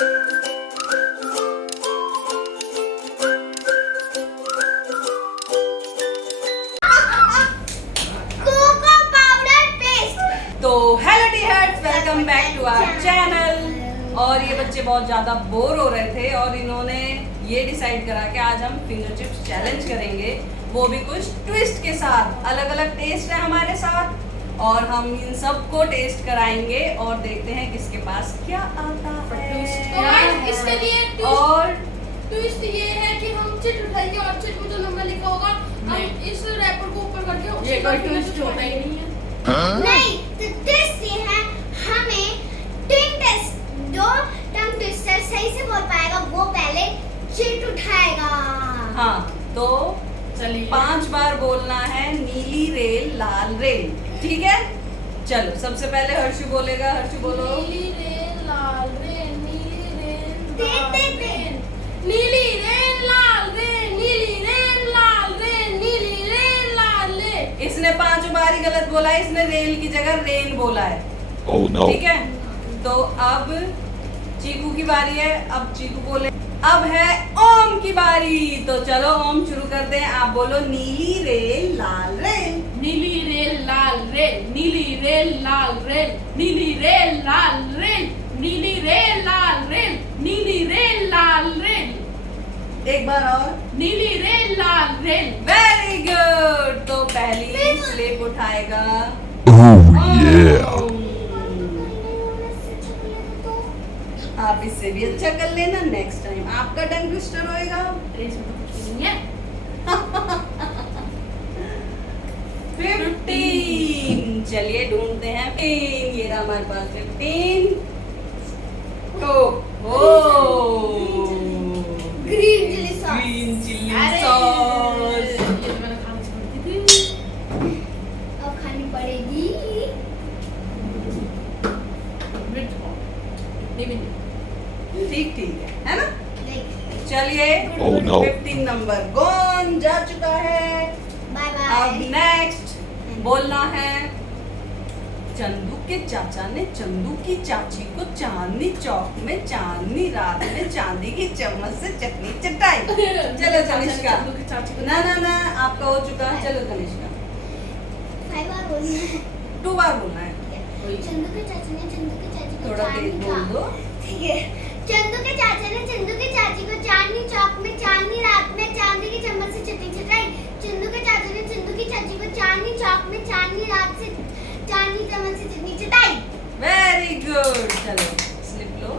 तो hello dears, welcome back to our channel. और ये बच्चे बहुत ज़्यादा बोर हो रहे थे और इन्होंने ये डिसाइड करा कि आज हम फिंगर चिप्स चैलेंज करेंगे, वो भी कुछ ट्विस्ट के साथ। अलग अलग टेस्ट है हमारे साथ और हम इन सबको टेस्ट कराएंगे और देखते हैं किसके पास क्या आता है। इसके लिए और ट्विस्ट ये है कि हम चिट उठाएंगे और चिट में जो नंबर लिखा होगा हम इस रैपर को ऊपर करके ये कोई ट्विस्ट होता ही नहीं है। नहीं, तो ट्विस्ट ये है, हमें टंग टेस्ट, जो टंग ट्विस्टर सही से बोल पाएगा वो पहले चिट उठाएगा। हाँ, तो चलिए 5 बार बोलना है नीली रेल लाल रेल, ठीक है? चलो सबसे पहले हर्षु बोलेगा। हर्षु बोलो। नीली रेल लाल रेल, नीली रेल देख, देख, रेल, नीली रेल लाल रेल, नीली रेल लाल रेल, नीली रेल लाल रेल। इसने 5 बार ही गलत बोला है, इसने रेल की जगह रेन बोला है। Oh no. ठीक है, तो अब चीकू की बारी है। अब चीकू बोले। अब है ओम की बारी, तो चलो ओम शुरू करते हैं। आप बोलो नीली रेल लाल रेल। नीली रेल लाल रेल, नीली रेल लाल रेल, नीली रेल लाल रेल, नीली रेल लाल रेल, नीली रेल लाल रेल, एक बार और। नीली रेल लाल रेल। Very good. तो पहली स्लिप उठाएगा Oh yeah. ओम। आप इससे भी अच्छा कर लेना, नेक्स्ट टाइम आपका टंग ट्विस्टर होएगा। रेस में तो कुछ नहीं है। 15। चलिए ढूंढते हैं पेन। ये रहा हमारे पास 15। Green chilli sauce. Green chilli अरे, सॉस। ये तो मैंने खानी छोड़ दी थी। अब खानी पड़ेगी। मिर्च पाओ। नहीं भी नहीं। ठीक ठीक है ना? देख, चलिए Oh no. 15 नंबर गॉन जा चुका है। बाय अब बाय। नेक्स्ट बोलना है। चंदू के चाचा ने चंदू की चाची को चांदनी चौक में चांदनी रात में चांदी की चम्मच से चटनी चटाई। चलो कनिष्का। चंदू की चाची को ना ना ना, आपका हो चुका है। चलो कनिष्का, 5 बार बोलना है। 2 बार बोलना है। चंदू के चाचा ने चंदू की चाची को थोड़ा तेज चांदनी बोल दो। ठीक है। चंदू के चाचा ने चंदू की चाची को चांदनी चौक में चांदनी रात में चांदी की चम्मच से चटनी चटाई। चंदू के चाचा ने चंदू की चाची को चांदनी चौक में चांदनी रात से चांदनी चम्मच से चटनी चटाई। Very good. चलो स्लिप लो।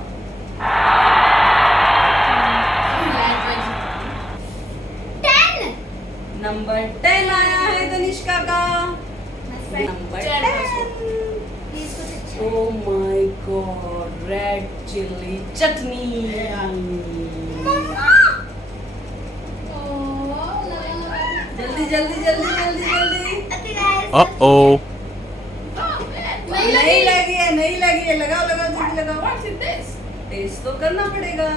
10। नंबर 10 आया है तनिष्का का। Number 10। Oh my God, red chilli चटनी। जल्दी जल्दी जल्दी जल्दी जल्दी। Uh-oh. नहीं लगी है, नहीं लगी है। लगाओ लगाओ जल्दी लगाओ। टेस्ट तो करना पड़ेगा।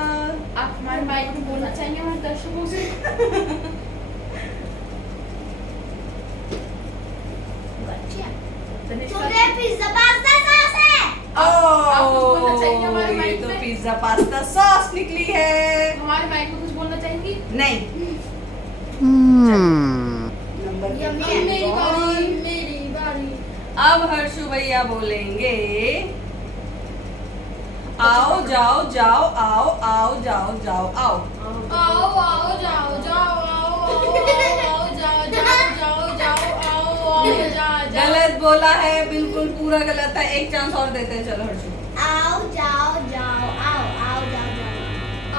आप हमारे माइक में बोलना चाहेंगे हमारे दर्शकों से? पिज्जा पास्ता सॉस है। आप कुछ बोलना चाहेंगे हमारे ये माइक तो में? पिज्जा पास्ता सॉस निकली है। हमारे माइक में कुछ बोलना चाहेंगी? नहीं। Number yummy. मेरी 15 बारी, गॉन। मेरी बारी। अब हर्षु भैया बोलेंगे। आओ जाओ जाओ आओ आओ जाओ जाओ आओ। आओ आओ जाओ जाओ आओ आओ आओ जाओ जाओ जाओ जाओ आओ आओ जाओ जाओ। गलत बोला है, बिल्कुल पूरा गलत है। एक चांस और देते हैं। चलो हर्षु। आओ जाओ जाओ आओ आओ जाओ जाओ।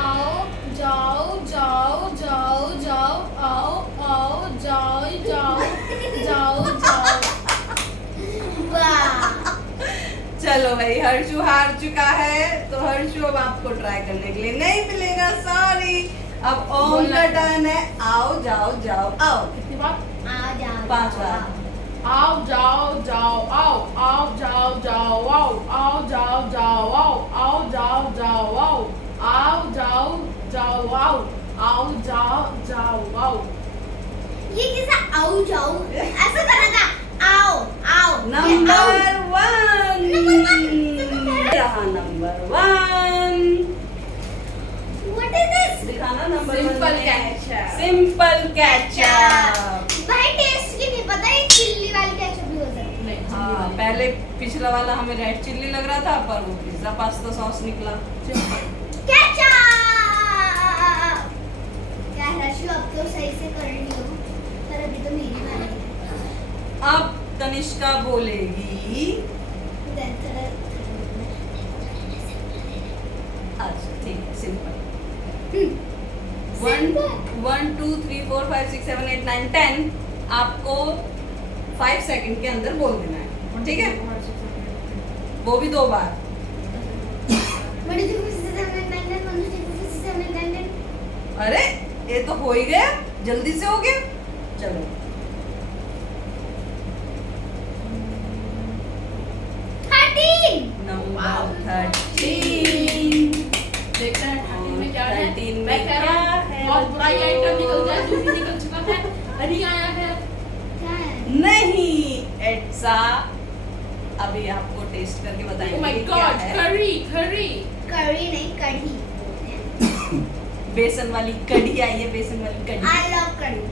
आओ जाओ जाओ जाओ जाओ आओ आओ जाओ जाओ जाओ जाओ। वाह। चलो भाई, हर्षु हार चुका है, तो हर्षु अब आपको ट्राई करने के लिए नहीं मिलेगा, सॉरी। अब ओम का टर्न है। आओ जाओ जाओ आओ। कितनी बार? आओ जाओ 5 बार। आओ जाओ जाओ आओ आओ जाओ जाओ आओ आओ जाओ जाओ आओ आओ जाओ जाओ आओ आओ जाओ जाओ आओ आओ जाओ जाओ आओ। ये किसा आओ जाओ ऐसा करना था। आओ आओ नंबर 1 रहा। Number 1 simple ketchup. Simple ketchup. भाई टेस्ट की नहीं पता, ये चिल्ली वाली केचप भी हो सकती है। नहीं, हाँ, पहले पिछला वाला हमें रेड चिल्ली लग रहा था, पर वो पिज्जा पास्ता सॉस निकला। केचप। क्या रशु, अब तो सही से कर रही हो, पर अभी तो मेरी बारी है। अब तनिष्का बोलेगी। अच्छा ठीक है, सिंपल। 1 2 3 4 5 6 7 8 9 10 आपको 5 सेकंड के अंदर बोल देना है, ठीक है? वो भी 2 बार। अरे ये तो हो ही गया, जल्दी से हो गया। चलो नंबर 13। देखते हैं 13 में क्या है। 13 में मैं कह रहा क्या हूँ है बहुत बुरा ही बच्चों? आइटम निकल जाए, जो भी निकल चुका है अभी आया है। नहीं एट्सा, अभी आपको टेस्ट करके ओह बताएंगे माय कि क्या गॉड, है। करी करी कड़ी नहीं, कढ़ी। बेसन वाली कढ़ी आई है, बेसन वाली कढ़ी। I love कढ़ी।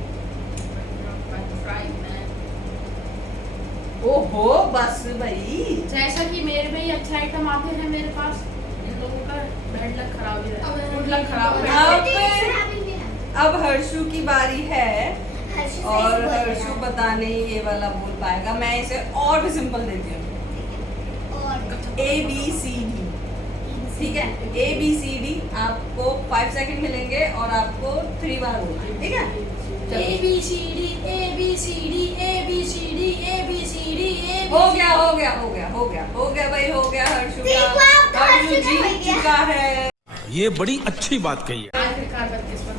ओहो बस भाई। जैसा कि मेरे में ही अच्छा आइटम आते हैं मेरे पास, इन लोगों का बैड लक खराब ही रहता है, गुड लक खराब है। अब अब हर्षु की बारी है और हर्षु पता नहीं ये वाला बोल पाएगा। मैं इसे और भी सिंपल देती हूँ। ABCD, ठीक है? ABCD आपको 5 सेकंड मिलेंगे और आपको 3 बार बोलना है, ठीक है? चलो। ABCD ABCD ABCD ABCD हो गया हो गया हो गया हो गया हो गया भाई, हो गया हर्षु देखो, का। अब तो हर्षु हर्षु का हो जीत गया। चुका है। ये बड़ी अच्छी बात कही है। आखिरकार बदकिस्मत।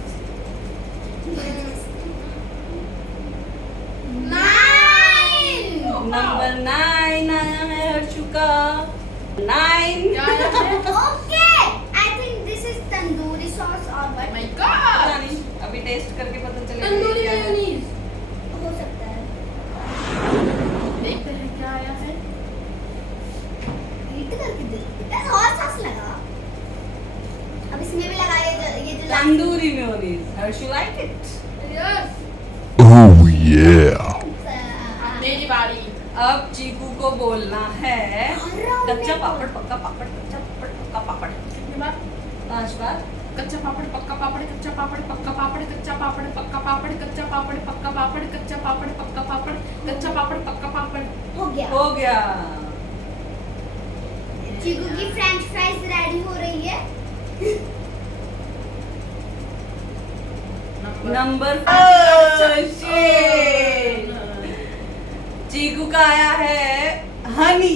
नंबर 9 आया है हर्षु का। 9। क्या आया है? Okay, I think this is tandoori sauce or what? My पता God! नहीं, अभी टेस्ट करके पता चलेगा तंदूरी क्या है। मेयोनीज। हो सकता है। देखते हैं क्या आया है। Heat करके दे। यार और sauce लगा। अब इसमें भी लगा ये जो tandoori mayonnaise. Harshu like it. Yes. Oh yeah. मेरी बारी। अब चीकू को बोलना है कच्चा पापड़ पक्का पापड़, कच्चा पापड़ पक्का पापड़। कितनी बार? 5 बार। कच्चा पापड़ पक्का पापड़, कच्चा पापड़ पक्का पापड़, कच्चा पापड़ पक्का पापड़, कच्चा पापड़ पक्का पापड़, कच्चा पापड़ पक्का पापड़, कच्चा पापड़ पक्का पापड़। हो गया। हो गया। चीकू की फ्रेंच फ्राइज रेडी हो रही है। नंबर 5। चीकू का आया है हनी।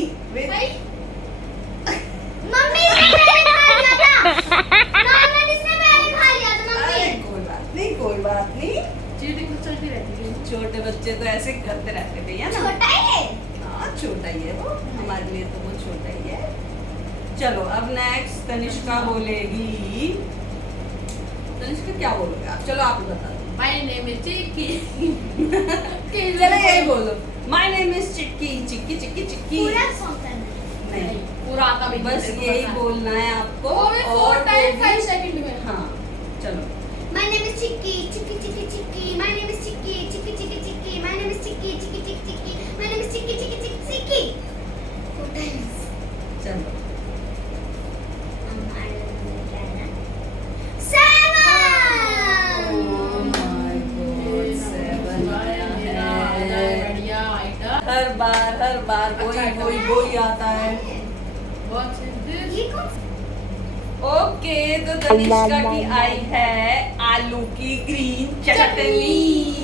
मम्मी इसने पहले खा लिया था। मामा ने इसने पहले खा लिया था अरे मम्मी। कोई बात नहीं, कोई बात नहीं। चीटिंग तो चलती रहती है। छोटे बच्चे तो ऐसे करते रहते भैया ना। छोटा है। हाँ छोटा ही है वो, हमारे लिए तो वो छोटा ही है। चलो अब नेक्स्ट तनिष्का बोलेगी। तनिष्का क्या बोलोगे आप? चलो आप ही बता दो। My name is Chicky. चलो यही बोलो। माय नेम इज चिक्की चिक्की चिक्की चिक्की। पूरा सॉन्ग करना है। नहीं, पूरा आता भी बस नहीं, यही पता है। बोलना है आपको। वो भी 4 और टाइम वो 5 भी- सेकंड में। हाँ चलो। My name is Chicky, Chicky, Chicky, Chicky. My name is Chicky, Chicky, Chicky, Chicky. My name is Chicky, Chicky, Chicky, Chicky. My name is Chicky, Chicky, Chicky, Chicky. 4 times. चलो Seven. my God, 7 आया है। बढ़िया item. हर बार वही अच्छा, वही वही आता है। What is this? ये कौन सा? ओके तो तनिष्का की आई है आलू की ग्रीन चटनी।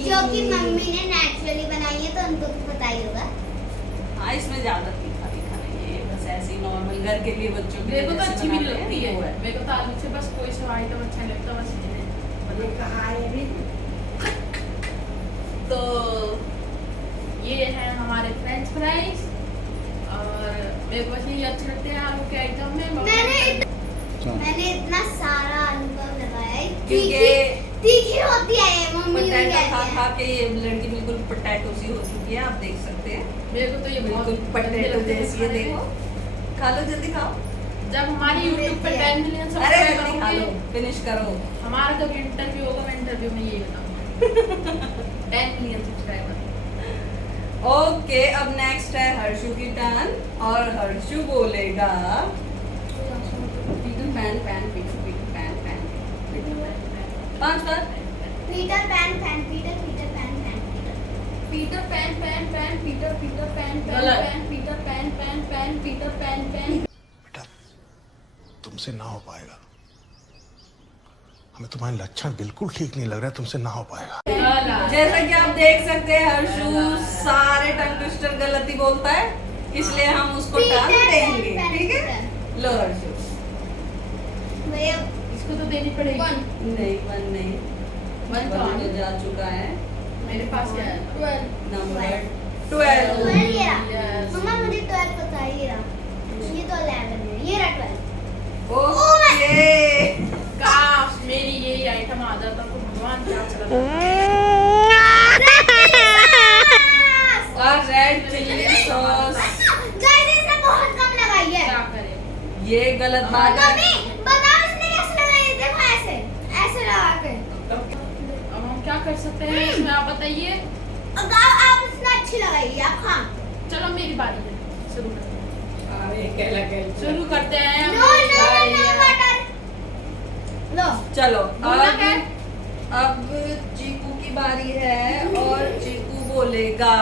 जो कि मम्मी ने नेचुरली बनाई है, तो उनको तो पता ही होगा। हाँ इसमें ज्यादा तीखा तीखा नहीं है, बस ऐसे ही नॉर्मल घर के लिए बच्चों के लिए मेरे को तो जैसे अच्छी भी बनाते हैं, लगती है। वो मेरे को तो आलू से बस कोई सा आइटम अच्छा नहीं लगता, बस ये तो ये है हमारे फ्रेंच फ्राइज और मेरे को यही अच्छे लगते हैं आलू के आइटम में। मैंने इतना सारा आलू का लगाया है। क्योंकि तीखी होती है ये, मम्मी भी पोटैटो कहती खा है। खा के ये लड़की बिल्कुल पोटैटो सी हो चुकी है, आप देख सकते हैं। मेरे को तो ये बहुत बिल्कुल गंदे पोटैटो लगते हैं जैसी है, खाने देखो। को। खा लो जल्दी खाओ। जब हमारी YouTube पे 10 मिलियन अरे सब्सक्राइबर जल्दी खा लो, होंगे, फिनिश करो। हमारा कभी इंटरव्यू होगा, मैं इंटरव्यू में यही बताऊंगा 10 मिलियन सब्सक्राइबर। ओके, अब नेक्स्ट है हर्षु की टर्न और हर्षु बोलेगा Peter Pan Pan Peter Peter Pan Pan Peter Pan Pan 5 बार। Peter Pan Pan Peter Peter Pan Pan Peter Pan Pan Pan Peter Peter Pan Pan गलत। Pan Peter Pan Pan Pan Peter Pan Pan. बेटा तुमसे ना हो पाएगा, हमें तुम्हारे लक्षण बिल्कुल ठीक नहीं लग रहा है, तुमसे ना हो पाएगा। जैसा कि आप देख सकते हैं हर्षु सारे टंग ट्विस्टर गलत ही बोलता है, इसलिए हम उसको टर्न देंगे, ठीक है? लो हर्षु। भैया इसको तो देनी पड़ेगी। नहीं, 1 नहीं, 1 तो जा चुका है। मेरे पास क्या है? 12। नंबर 12। 12 ये रहा। Yes. मम्मा मुझे 12 पता है, ये रहा। ये तो 11 है, ये रहा 12। ओके, काश मेरी यही आइटम आ जाता तो भगवान क्या चला जाता। और रेड चिल्ली सॉस। गाइस इसने बहुत कम लगाई है। क्या करें? ये गलत बात है। मम्मी बताओ इसने कैसे लगाई है? देखो ऐसे ऐसे लगा के। अब हम क्या कर सकते हैं इसमें, आप बताइए। अब आप इसने अच्छी लगाई है, आप खां। चलो मेरी बारी है, शुरू करते हैं। शुरू चलो करते हैं। No no no butter. लो चलो बोलना क्या है? अब चीकू की बारी है और चीकू बोलेगा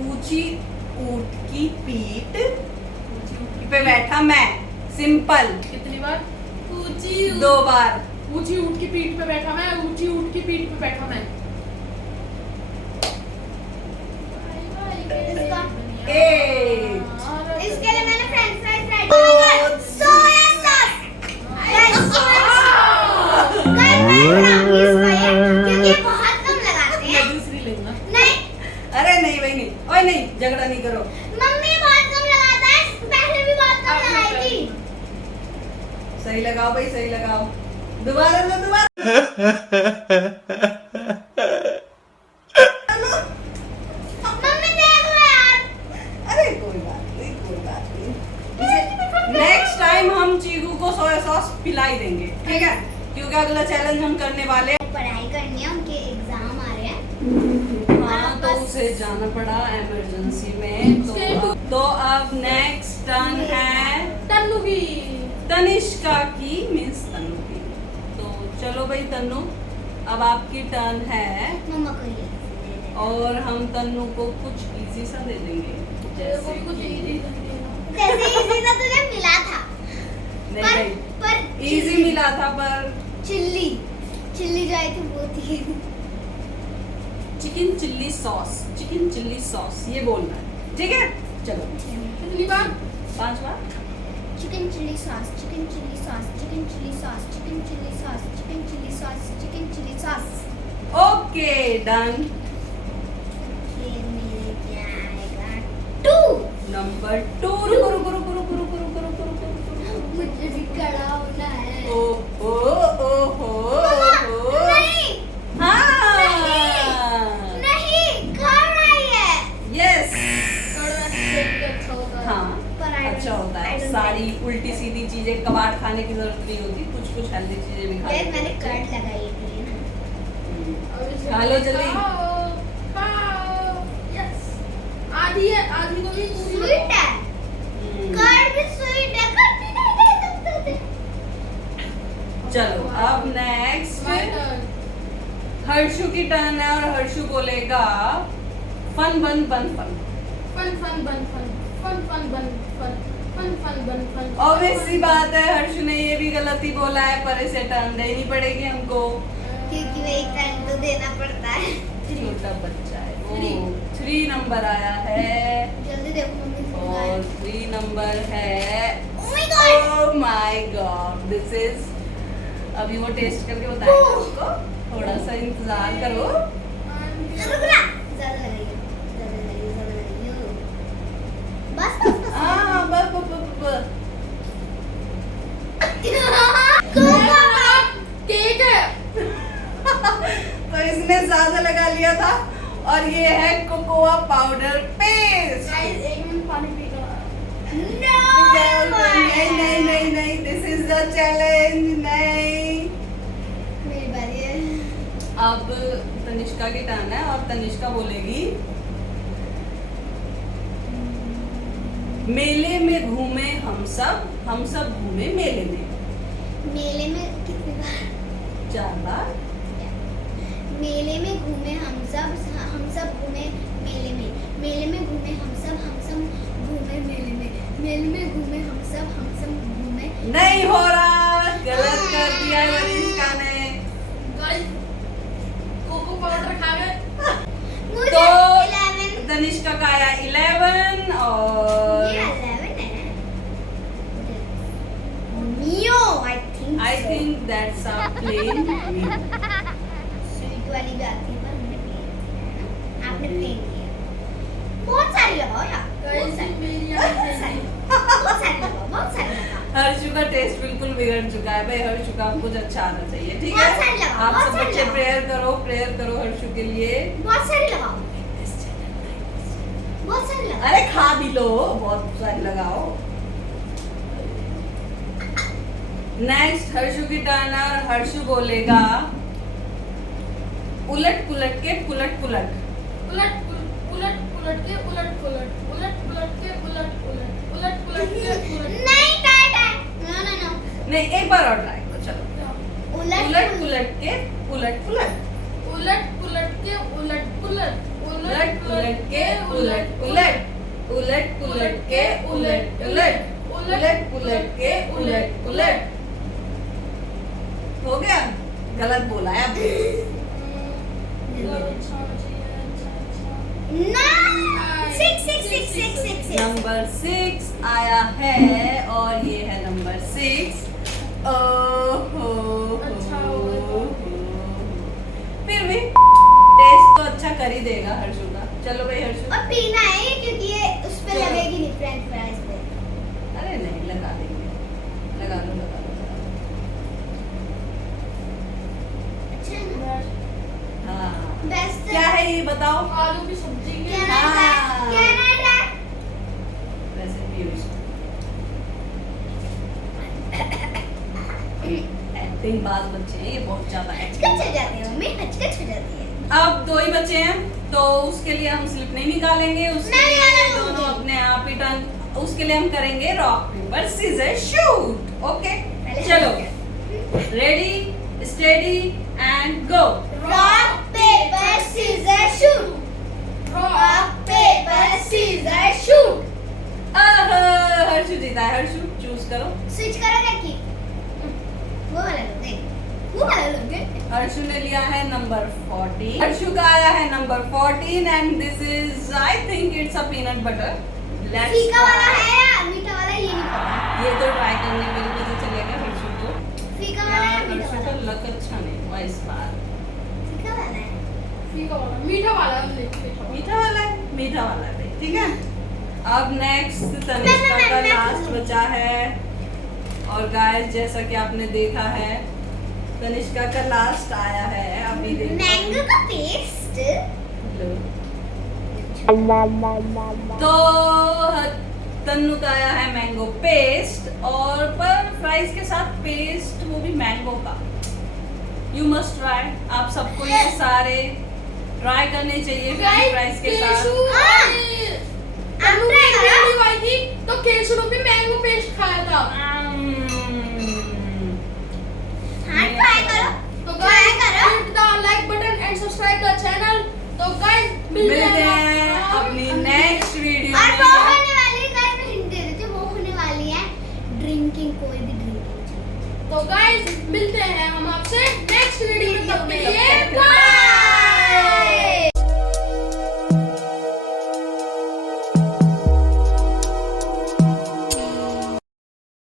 ऊंची ऊंट की पीठ पे बैठा मैं। सिंपल, कितनी बार? ऊंची 2 बार। ऊंची ऊंट की पीठ पे बैठा मैं, ऊंची ऊंट की पीठ पे बैठा मैं। इसका 8 इसके लिए मैंने फ्रेंच फ्राइज रेडी किया। Soya sauce. Guys soya sauce. Guys मैं बनाऊंगी इसका ये, क्योंकि ये बहुत कम लगाते हैं। मैं दूसरी लूंगा। नहीं अरे नहीं भाई नहीं, ओए नहीं, झगड़ा नहीं करो। मम्मी बहुत कम लगाता है, पहले भी बहुत कम लगाई थी। सही लगाओ भाई, सही लगाओ। दोबारा लो, दोबारा। मम्मी देख लो यार। अरे कोई बात नहीं, कोई बात नहीं। नेक्स्ट टाइम हम चीकू को सोया सॉस पिलाई देंगे, ठीक है? क्योंकि अगला चैलेंज हम करने वाले हैं। पढ़ाई करनी है, उनके एग्जाम आ रहे हैं। हाँ, तो उसे जाना पड़ा इमरजेंसी में। उसके- तो अब नेक्स्ट टर्न है तन्नू की। तनिष्का की, मिस तन्नू की। तो चलो भाई तन्नू, अब आपकी टर्न है मम्मा को ये और हम तन्नू को कुछ इजी सा दे देंगे। जैसे कुछ कि- इजी जैसे इजी सा तुझे मिला था, नहीं पर भाई, पर इजी मिला था पर चिल्ली चिल्ली जो आई थी वो थी। Chicken chilli sauce, chicken chilli sauce ये बोलना है, ठीक है? चलो कितनी बार? 5 बार। Chicken chilli sauce, chicken chilli sauce, chicken chilli sauce, chicken chilli sauce, chicken chilli sauce, chicken chilli sauce. Okay done. फिर मेरे क्या आएगा? 2। नंबर 2। रुको रुको रुको रुको रुको रुको रुको रुको रुको। मुझे भी कड़ा होना है। ओ ओ ओ हो हो। नहीं हाँ नहीं कर रही है। यस अच्छा होता है। हाँ, पर I अच्छा don't- होता I है। don't सारी like- उल्टी सीधी चीजें कबाड़ खाने की जरूरत नहीं होती, कुछ कुछ हेल्दी चीजें भी खा Guys, लेते मैंने हैं। कर्ड लगाई है इसलिए ना। अब इसे खा लो जल्दी। खाओ, खाओ। Yes। आधी है, आधी को भी पूरी स्वीट है, हम्म। कर्ड भी स्वीट है। कर्ड भी नहीं दे सकते। चलो अब नेक्स्ट My turn। हर्षु की टर्न है और हर्षु बोलेगा फन बन बन फन। फन फन बन फन फन फन बन फन फन फन बन फन। ऑब्वियस सी बात है, हर्षु ने ये भी गलत ही बोला है, पर इसे टर्न देनी पड़ेगी हमको। क्योंकि वही कर्ड तो देना पड़ता है। छोटा बच्चा है। Three। 3 नंबर आया है जल्दी देखो मम्मी। और 3 नंबर है। Oh my God! Oh my God! This is अभी वो टेस्ट करके बताएगा आपको, थोड़ा सा इंतजार करो। रुकना। ज़्यादा लगाइए, ज़्यादा लगाइए, ज़्यादा लगाइए। बस बस बस। हाँ बस बस बस बस। केक है। तो इसने ज्यादा लगा लिया था और ये है cocoa powder paste. Guys, 1 minute पानी पीकर नहीं, दिस इज द चैलेंज। नहीं, मेरी बारी है। अब तनिष्का की टर्न है और तनिष्का बोलेगी मेले में घूमे हम सब घूमे मेले में। मेले में कितनी बार? 4 बार। मेले में घूमे हम सब घूमे मेले में। मेले में घूमे हम सब घूमे मेले में। मेले में घूमे हम सब घूमे। नहीं हो रहा, गलत कर दिया तनिष्का ने। गाइस कोको पाउडर खा गए। मुझे तो 11 तनिष्का का आया 11 और ये 11 है। Mio, I think that's a plain. स्वीट वाली भी आती है पर हमने प्लेन किया है ना। आपने प्लेन किया। बहुत सारी लगाओ यार। बहुत गाइस सारी मेरी बहुत सारी लगाओ, बहुत सारी लगाओ। हर्षु का टेस्ट बिल्कुल बिगड़ चुका है भाई। हर्षु का कुछ अच्छा आना चाहिए, ठीक बहुत सारी है? लगाओ, आप बहुत सब सारी बच्चे लगाओ। प्रेयर करो हर्षु के लिए। बहुत सारी लगाओ। बहुत सारी लगाओ। अरे खा भी लो, बहुत सारी लगाओ। नेक्स्ट हर्षु की टर्न है और हर्षु बोलेगा उलट पुलट के पुलट पुलट। उलट पुलट के उलट पुलट। उलट पुलट के उलट पुलट। उलट पुलट के उलट। नहीं नो। नहीं, एक बार और ट्राई करो, चलो। उलट पुलट के उलट पुलट। उलट पुलट के उलट पुलट। उलट पुलट के उलट पुलट। उलट पुलट के उलट पुलट। उलट पुलट के उलट पुलट। हो गया? गलत बोला है आपने। ना 6 नंबर 6 आया है और ये है नंबर 6। ओहो, अच्छा होगा। फिर भी टेस्ट तो अच्छा कर ही देगा हर्षु का। चलो भाई हर्षु। और पीना है ये क्योंकि ये उस पे चलो। लगेगी नहीं फ्रेंच फ्राइज पे। अरे नहीं, लगा देंगे। लगा लो। अच्छा है ना? हाँ, बेस्ट क्या है ये बताओ। आलू की सब्जी के हाँ। कैनेडा वैसे भी एक्टिंग बाज बच्चे हैं ये, बहुत ज्यादा हचकच हो जाती है मम्मी, हचकच हो जाती है। अब 2 ही बचे हैं तो उसके लिए हम स्लिप नहीं निकालेंगे। उसके नहीं, लिए नहीं, दोनों नहीं। अपने आप ही टर्न। उसके लिए हम करेंगे rock paper scissor shoot. Okay, पहले चलो। हम ready steady and go. Rock paper scissor shoot. Rock paper scissor shoot. Harshu जीता है। हर्षु चूज करो। स्विच करोगे कि वो वाला लोगे? वो वाला लोगे? हर्षु ने लिया है नंबर 14। हर्षु का आया है number 14 and this is I think it's a peanut butter. फीका वाला है या मीठा वाला ये नहीं पता। ये तो ट्राई करने के लिए पता चलेगा हर्षु को। फीका वाला है यार मीठा हर्षु का वाला? लक अच्छा नहीं हुआ इस बार। फीका वाला है। फीका वाला मीठा वाला मीठा मीठा वाला है, मीठा वाला है, ठीक है। अब नेक्स्ट तनिष्का का मैं लास्ट बचा है और गाइस जैसा कि आपने देखा है तनिष्का का लास्ट आया है। अभी देखो मैंगो का पेस्ट। तो तन्नू का आया है मैंगो पेस्ट और पर फ्राइज के साथ पेस्ट, वो भी मैंगो का। You must try. आप सबको ये सारे ट्राई करने चाहिए फ्राइज के साथ। आप ट्राई करो। आई थी तो केसु ने मैंगो पेस्ट खाया था। हाँ ट्राई करो। तो ट्राई गाइस करो। Hit the like button and subscribe the channel. तो गाइस मिलते हैं अपनी नेक्स्ट वीडियो और वो में। होने वाली है गाइस, मैं हिंट दे देती हूँ, वो होने वाली है ड्रिंकिंग, कोई भी ड्रिंकिंग। तो गाइस मिलते हैं हम आपसे नेक्स्ट वीडियो में। तब तक के लिए बाय।